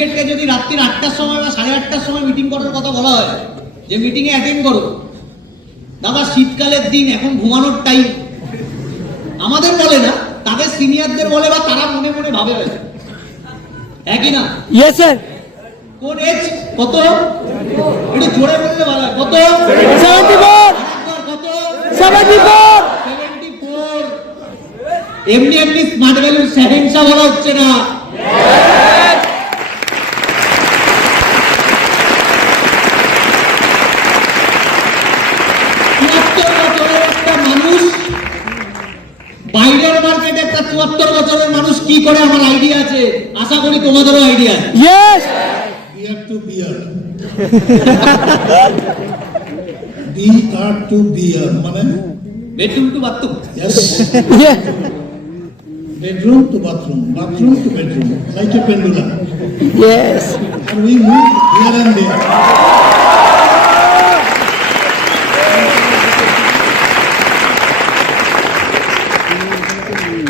সিএটকে যদি রাত্রির 8টার সময় বা 8:30টার সময় মিটিং করার কথা বলা হয়, যে মিটিং এ অ্যাটেন্ড করো, দাদা শীতকালের দিন এখন ঘুমানোর টাইম, আমাদের বলে না, তাদের সিনিয়রদের বলে, বা তারা মনে মনে ভাবে একই না? Yes sir. কোন এজ কত? একটু জোরে বললে ভালো হয়। কত? 74। কত? 74। 74। এমনি এমনি স্মার্ট ভ্যালু সেহেনশা বলা হচ্ছে না। বাইরের মার্কেটে একটা 74 বছরের মানুষ কি করে আমার আইডিয়া আছে, আশা করি তোমাদেরও আইডিয়া আছে। Yes. Beer to beer. BR to beer. মানে bedroom to bathroom. yes. Yes. Bedroom to bathroom. Bathroom to bedroom. Like a pendulum. Yes. And we move here and there.